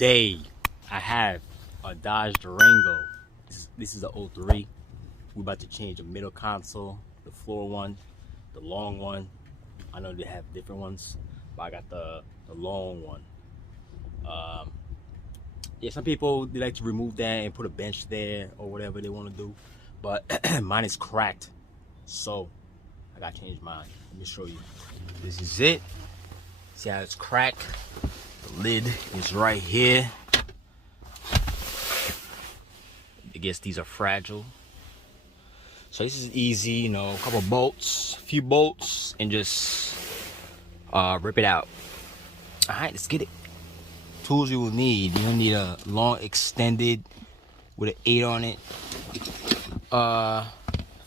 Today I have a Dodge Durango. This is the 03. We're about to change the middle console, the floor one, the long one. I know they have different ones, but I got the long one. Yeah, some people, they like to remove that and put a bench there or whatever they want to do, but mine is cracked, so I gotta change mine. Let me show you. This is it. See how it's cracked? The lid is right here. I guess these are fragile. So this is easy, you know, a couple bolts, a few bolts, and just rip it out. Alright, let's get it. Tools you will need. You'll need a long extended with an 8 on it,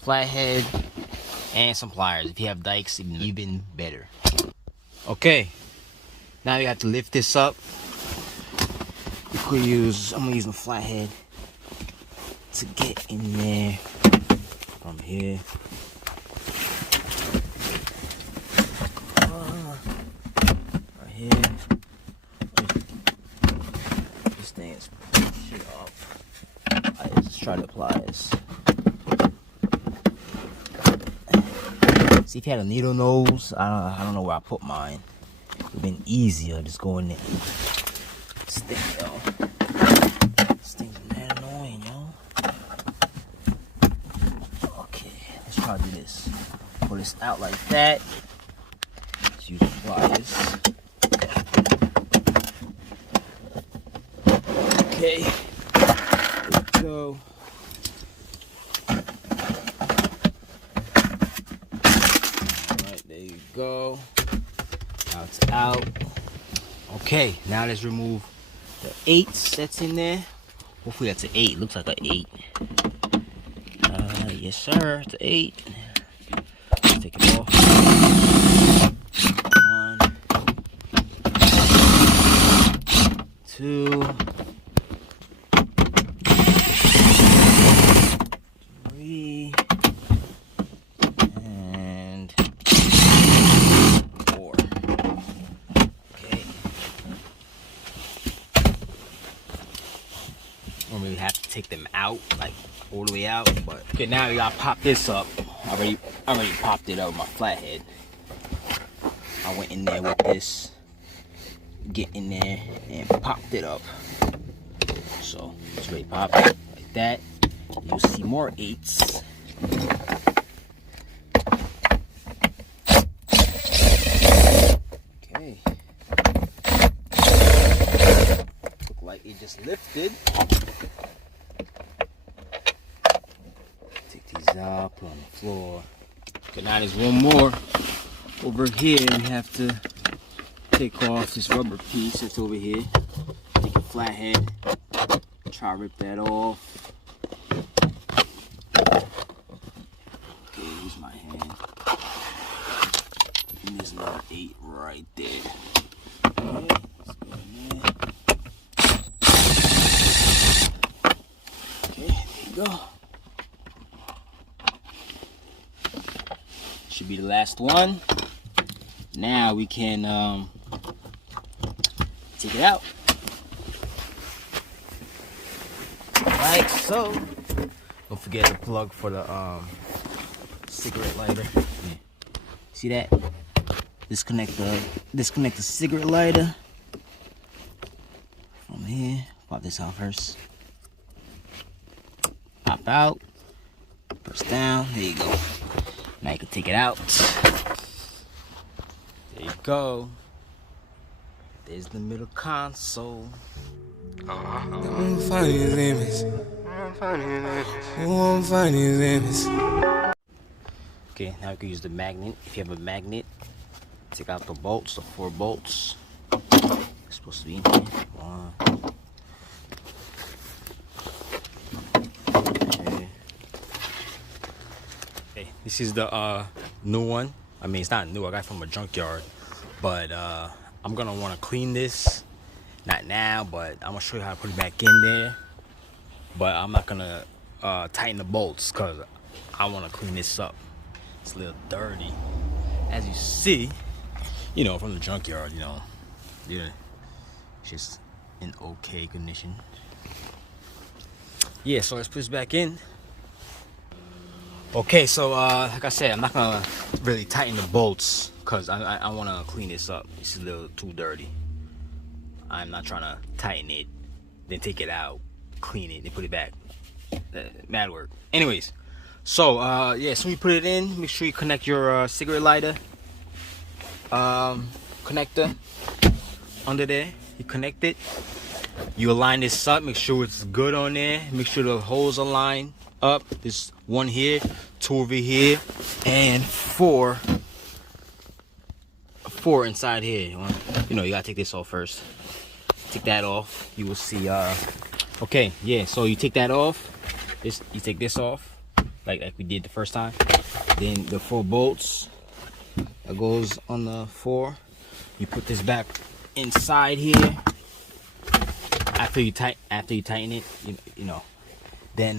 flathead, and some pliers. If you have dikes, even better. Okay, now you have to lift this up. You could use, I'm gonna use a flathead to get in there from here. Right here. This thing is pushing up. Alright, let's try to apply this. See, if you had a needle nose, I don't know where I put mine. It would have been easier just going there. This thing, yo. This thing's mad annoying, yo. Okay, let's try to do this. Pull this out like that. Let's use pliers. Okay, there we go. There you go. Now it's out. Okay, now let's remove the 8s that's in there. Hopefully that's an 8. Looks like an 8. Yes sir, it's an 8. Let's take it off. 1, 2, 3. Don't really have to take them out, like all the way out, but okay, now we gotta pop this up. I already popped it up with my flathead. I went in there with this, get in there and popped it up. So just ready to pop it like that. You'll see more 8s. Okay. Look like it just lifted. Up on the floor. Okay, now there's one more over here. We have to take off this rubber piece that's over here. Take a flathead, try to rip that off. Okay, here's my hand. And there's another 8 right there. Okay, let's go in there. Okay, there you go. Should be the last one. Now we can take it out like so. Don't forget the plug for the cigarette lighter. Yeah. See that? Disconnect the cigarette lighter from here. Pop this out first. Pop out. Press down. There you go. Now you can take it out. There you go. There's the middle console. I'm finding his limits. I'm finding his limits. Okay, now you can use the magnet. If you have a magnet, take out the bolts, the 4 bolts. It's supposed to be in here. 1. This is the new one. I mean, it's not new. I got it from a junkyard, but I'm gonna want to clean this. Not now, but I'm gonna show you how to put it back in there. But I'm not gonna tighten the bolts because I want to clean this up. It's a little dirty, as you see. You know, from the junkyard. You know, yeah, it's just in okay condition. Yeah, so let's put this back in. Okay, so like I said, I'm not gonna really tighten the bolts because I want to clean this up. It's a little too dirty. I'm not trying to tighten it, then take it out, clean it, then put it back. Mad work. Anyways, so yeah, so we put it in. Make sure you connect your cigarette lighter connector under there. You connect it. You align this up. Make sure it's good on there. Make sure the holes align up. There's one here, two over here, and four inside here. You know, you gotta take this off first. Take that off. You will see. Okay, yeah. So you take that off. You take this off, like we did the first time. Then the 4 bolts that goes on the 4. You put this back inside here. After you tighten it, you know. Then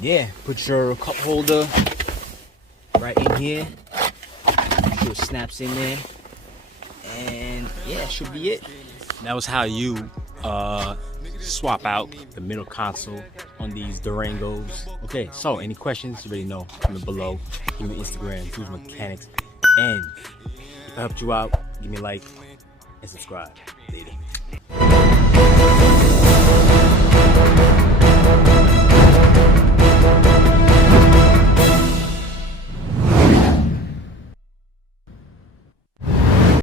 yeah, put your cup holder right in here. Make sure it snaps in there, and yeah, that should be it. That was how you swap out the middle console on these Durangos. Okay, so any questions, you already know, comment below. Give me Instagram, Tools Mechanics, and if I helped you out, give me a like and subscribe. Later.